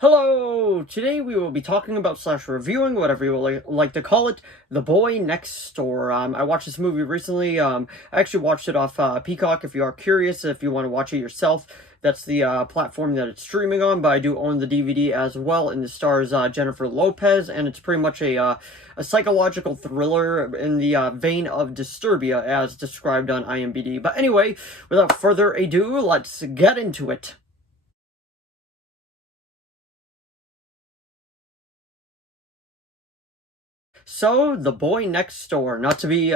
Hello! Today we will be talking about slash reviewing, whatever you would like to call it, The Boy Next Door. I watched this movie recently. I actually watched it off Peacock. If you are curious, if you want to watch it yourself, that's the platform that it's streaming on, but I do own the DVD as well, and it stars Jennifer Lopez, and it's pretty much a psychological thriller in the vein of Disturbia, as described on IMDb. But anyway, without further ado, let's get into it. So, The Boy Next Door, not to be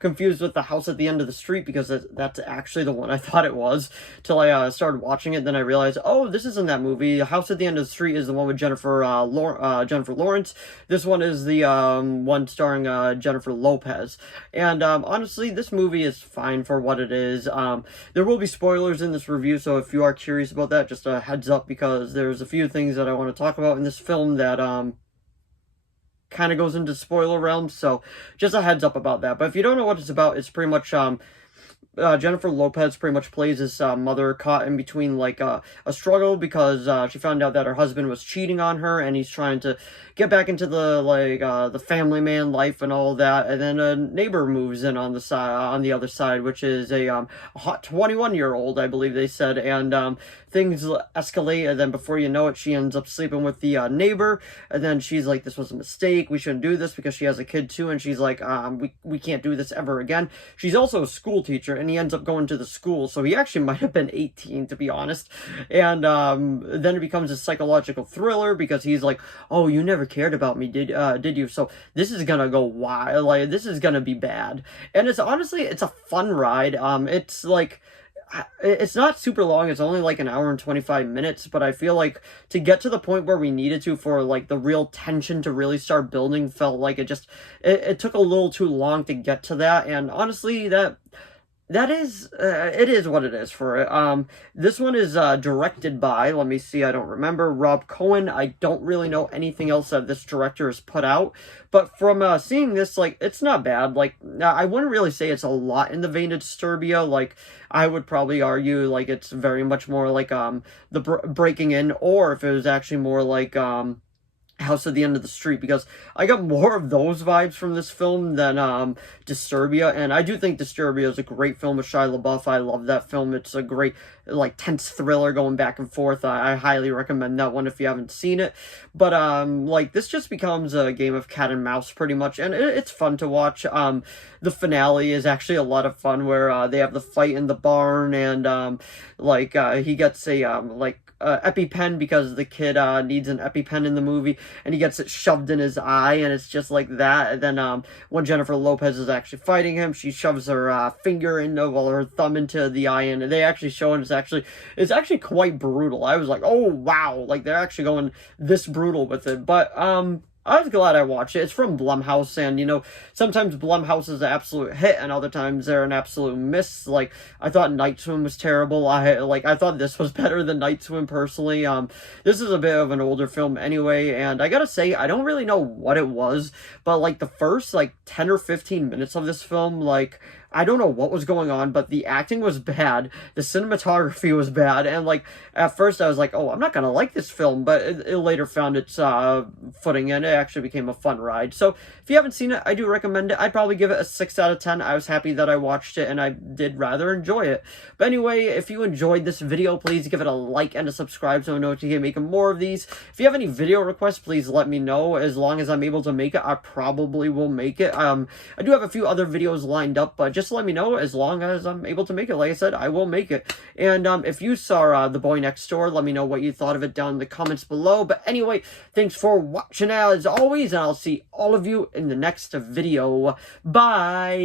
confused with The House at the End of the Street, because that's actually the one I thought it was, till I started watching it, then I realized, oh, this isn't that movie. The House at the End of the Street is the one with Jennifer Lawrence. This one is the one starring Jennifer Lopez. And honestly, this movie is fine for what it is. There will be spoilers in this review, so if you are curious about that, just a heads up, because there's a few things that I want to talk about in this film that kind of goes into spoiler realm, so just a heads up about that. But if you don't know what it's about, it's pretty much Jennifer Lopez pretty much plays this mother caught in between like a struggle because she found out that her husband was cheating on her, and he's trying to get back into the family man life and all that. And then a neighbor moves in on the other side, which is a hot 21-year-old, I believe they said, and things escalate, and then before you know it, she ends up sleeping with the neighbor, and then she's like, this was a mistake, we shouldn't do this, because she has a kid too, and she's like, we can't do this ever again. She's also a school teacher, and he ends up going to the school, so he actually might have been 18, to be honest. And then it becomes a psychological thriller, because he's like, oh, you never cared about me, did you? So this is gonna go wild, like, this is gonna be bad. And it's honestly, it's a fun ride. It's like, it's not super long, it's only like an hour and 25 minutes, but I feel like to get to the point where we needed to for like the real tension to really start building felt like it took a little too long to get to that. And honestly, that is, it is what it is for it. This one is directed by, let me see, I don't remember, Rob Cohen. I don't really know anything else that this director has put out, but from seeing this, like, it's not bad. Like, I wouldn't really say it's a lot in the vein of Disturbia. Like, I would probably argue, like, it's very much more like the Breaking In, or if it was actually more like House at the End of the Street, because I got more of those vibes from this film than Disturbia. And I do think Disturbia is a great film with Shia LaBeouf. I love that film. It's a great, like, tense thriller going back and forth. I highly recommend that one if you haven't seen it. But like, this just becomes a game of cat and mouse pretty much, and it's fun to watch. The finale is actually a lot of fun, where they have the fight in the barn, and he gets a EpiPen, because the kid needs an EpiPen in the movie, and he gets it shoved in his eye, and it's just like that. And then when Jennifer Lopez is actually fighting him, she shoves her finger into, well, her thumb into the eye, and they actually show, and it's actually quite brutal. I was like, oh wow, like, they're actually going this brutal with it. But I was glad I watched it. It's from Blumhouse, and, you know, sometimes Blumhouse is an absolute hit, and other times they're an absolute miss. Like, I thought Night Swim was terrible. I thought this was better than Night Swim, personally. This is a bit of an older film anyway, and I gotta say, I don't really know what it was, but, like, the first, like, 10 or 15 minutes of this film, like, I don't know what was going on, but the acting was bad, the cinematography was bad, and, like, at first I was like, oh, I'm not gonna like this film, but it later found its footing, and it actually became a fun ride. So, if you haven't seen it, I do recommend it. I'd probably give it a 6 out of 10. I was happy that I watched it, and I did rather enjoy it. But anyway, if you enjoyed this video, please give it a like and a subscribe so I know to keep making more of these. If you have any video requests, please let me know. As long as I'm able to make it, I probably will make it. I do have a few other videos lined up, but just let me know. As long as I'm able to make it, like I said, I will make it. And if you saw The Boy Next Door, let me know what you thought of it down in the comments below. But anyway, thanks for watching as always, and I'll see all of you in the next video. Bye!